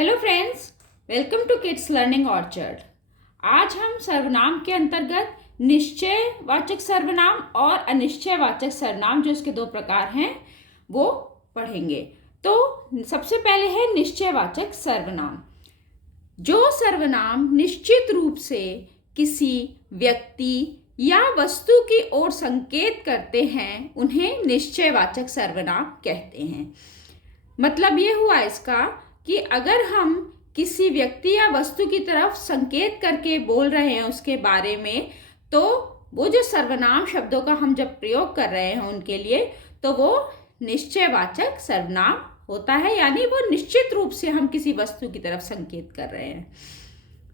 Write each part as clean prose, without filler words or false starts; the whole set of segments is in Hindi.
Hello friends, welcome to kids learning orchard. आज हम सर्वनाम के अंतर्गत निश्चयवाचक सर्वनाम और अनिश्चयवाचक सर्वनाम, जो इसके दो प्रकार हैं, वो पढ़ेंगे। तो सबसे पहले है निश्चयवाचक सर्वनाम। जो सर्वनाम निश्चित रूप से किसी व्यक्ति या वस्तु की ओर संकेत करते हैं उन्हें निश्चयवाचक सर्वनाम कहते हैं। मतलब ये हुआ इसका कि अगर हम किसी व्यक्ति या वस्तु की तरफ संकेत करके बोल रहे हैं उसके बारे में, तो वो जो सर्वनाम शब्दों का हम जब प्रयोग कर रहे हैं उनके लिए, तो वो निश्चयवाचक सर्वनाम होता है। यानी वो निश्चित रूप से हम किसी वस्तु की तरफ संकेत कर रहे हैं,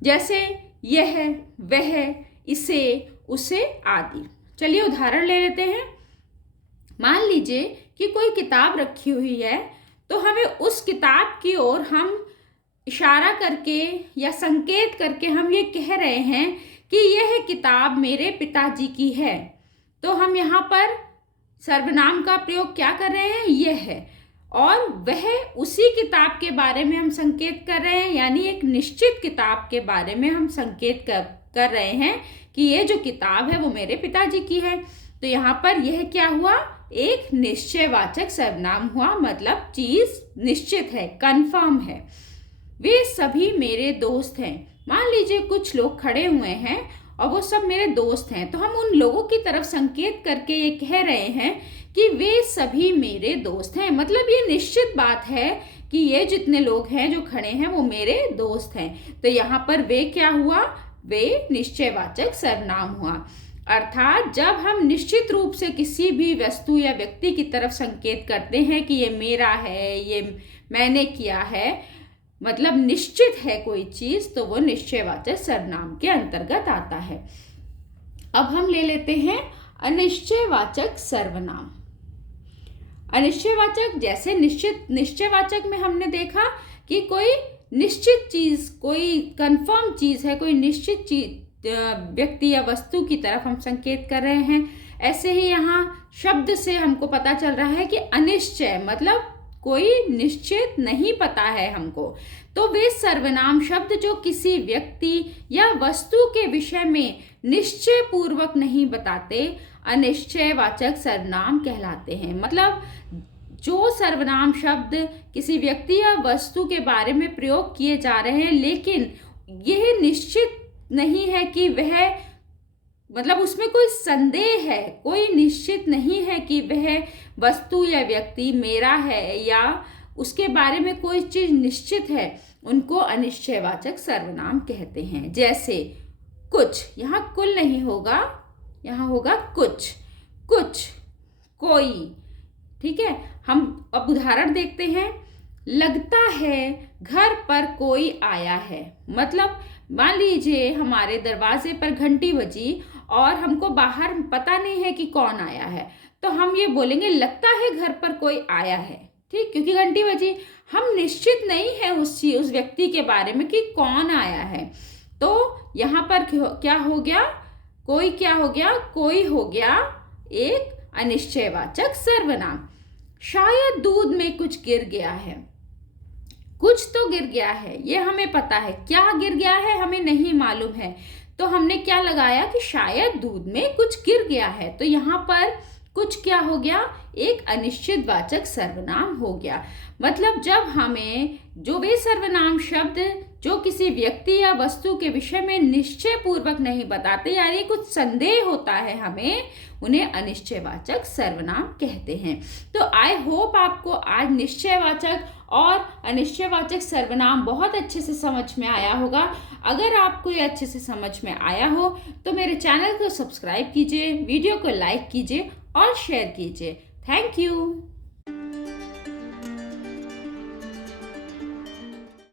जैसे यह, वह, इसे, उसे आदि। चलिए उदाहरण ले लेते हैं। मान लीजिए कि कोई किताब रखी हुई है, तो हमें उस किताब की ओर हम इशारा करके या संकेत करके हम ये कह रहे हैं कि यह किताब मेरे पिताजी की है। तो हम यहाँ पर सर्वनाम का प्रयोग क्या कर रहे हैं, यह है, और वह उसी किताब के बारे में हम संकेत कर रहे हैं। यानी एक निश्चित किताब के बारे में हम संकेत कर रहे हैं कि ये जो किताब है वो मेरे पिताजी की है। तो यहाँ पर यह क्या हुआ, एक निश्चयवाचक सर्वनाम हुआ। मतलब चीज निश्चित है, कंफर्म है। वे सभी मेरे दोस्त हैं। मान लीजिए कुछ लोग खड़े हुए हैं और वो सब मेरे दोस्त हैं, तो हम उन लोगों की तरफ संकेत करके ये कह रहे हैं कि वे सभी मेरे दोस्त हैं। मतलब ये निश्चित बात है कि ये जितने लोग हैं जो खड़े हैं वो मेरे दोस्त हैं। तो यहाँ पर वे क्या हुआ, वे निश्चयवाचक सर्वनाम हुआ। अर्थात जब हम निश्चित रूप से किसी भी वस्तु या व्यक्ति की तरफ संकेत करते हैं कि ये मेरा है, ये मैंने किया है, मतलब निश्चित है कोई चीज, तो वो निश्चयवाचक सर्वनाम के अंतर्गत आता है। अब हम ले लेते हैं अनिश्चयवाचक सर्वनाम। अनिश्चयवाचक, जैसे निश्चयवाचक में हमने देखा कि कोई निश्चित चीज, कोई कंफर्म चीज है, कोई निश्चित चीज व्यक्ति या वस्तु की तरफ हम संकेत कर रहे हैं। ऐसे ही यहाँ शब्द से हमको पता चल रहा है कि अनिश्चय मतलब कोई निश्चित नहीं पता है हमको। तो वे सर्वनाम शब्द जो किसी व्यक्ति या वस्तु के विषय में निश्चय पूर्वक नहीं बताते, अनिश्चयवाचक सर्वनाम कहलाते हैं। मतलब जो सर्वनाम शब्द किसी व्यक्ति या वस्तु के बारे में प्रयोग किए जा रहे हैं, लेकिन यह निश्चित नहीं है कि वह, मतलब उसमें कोई संदेह है, कोई निश्चित नहीं है कि वह वस्तु या व्यक्ति मेरा है या उसके बारे में कोई चीज निश्चित है, उनको अनिश्चयवाचक सर्वनाम कहते हैं। जैसे कुछ, यहाँ कुल नहीं होगा, यहाँ होगा कुछ, कुछ, कोई। ठीक है, हम अब उदाहरण देखते हैं। लगता है घर पर कोई आया है। मतलब मान लीजिए हमारे दरवाजे पर घंटी बजी और हमको बाहर पता नहीं है कि कौन आया है, तो हम ये बोलेंगे लगता है घर पर कोई आया है। ठीक, क्योंकि घंटी बजी, हम निश्चित नहीं है उस व्यक्ति के बारे में कि कौन आया है। तो यहाँ पर क्या हो गया, कोई क्या हो गया, कोई हो गया एक अनिश्चयवाचक सर्वनाम। शायद दूध में कुछ गिर गया है। कुछ तो गिर गया है, ये हमें पता है, क्या गिर गया है हमें नहीं मालूम है। तो हमने क्या लगाया कि शायद दूध में कुछ गिर गया है। तो यहाँ पर कुछ क्या हो गया, एक अनिश्चितवाचक सर्वनाम हो गया। मतलब जब हमें जो वे सर्वनाम शब्द जो किसी व्यक्ति या वस्तु के विषय में निश्चय पूर्वक नहीं बताते, यानी कुछ संदेह होता है हमें, उन्हें अनिश्चयवाचक सर्वनाम कहते हैं। तो आई होप आपको आज निश्चयवाचक और अनिश्चयवाचक सर्वनाम बहुत अच्छे से समझ में आया होगा। अगर आपको ये अच्छे से समझ में आया हो तो मेरे चैनल को सब्सक्राइब कीजिए, वीडियो को लाइक कीजिए और शेयर कीजिए। Thank you.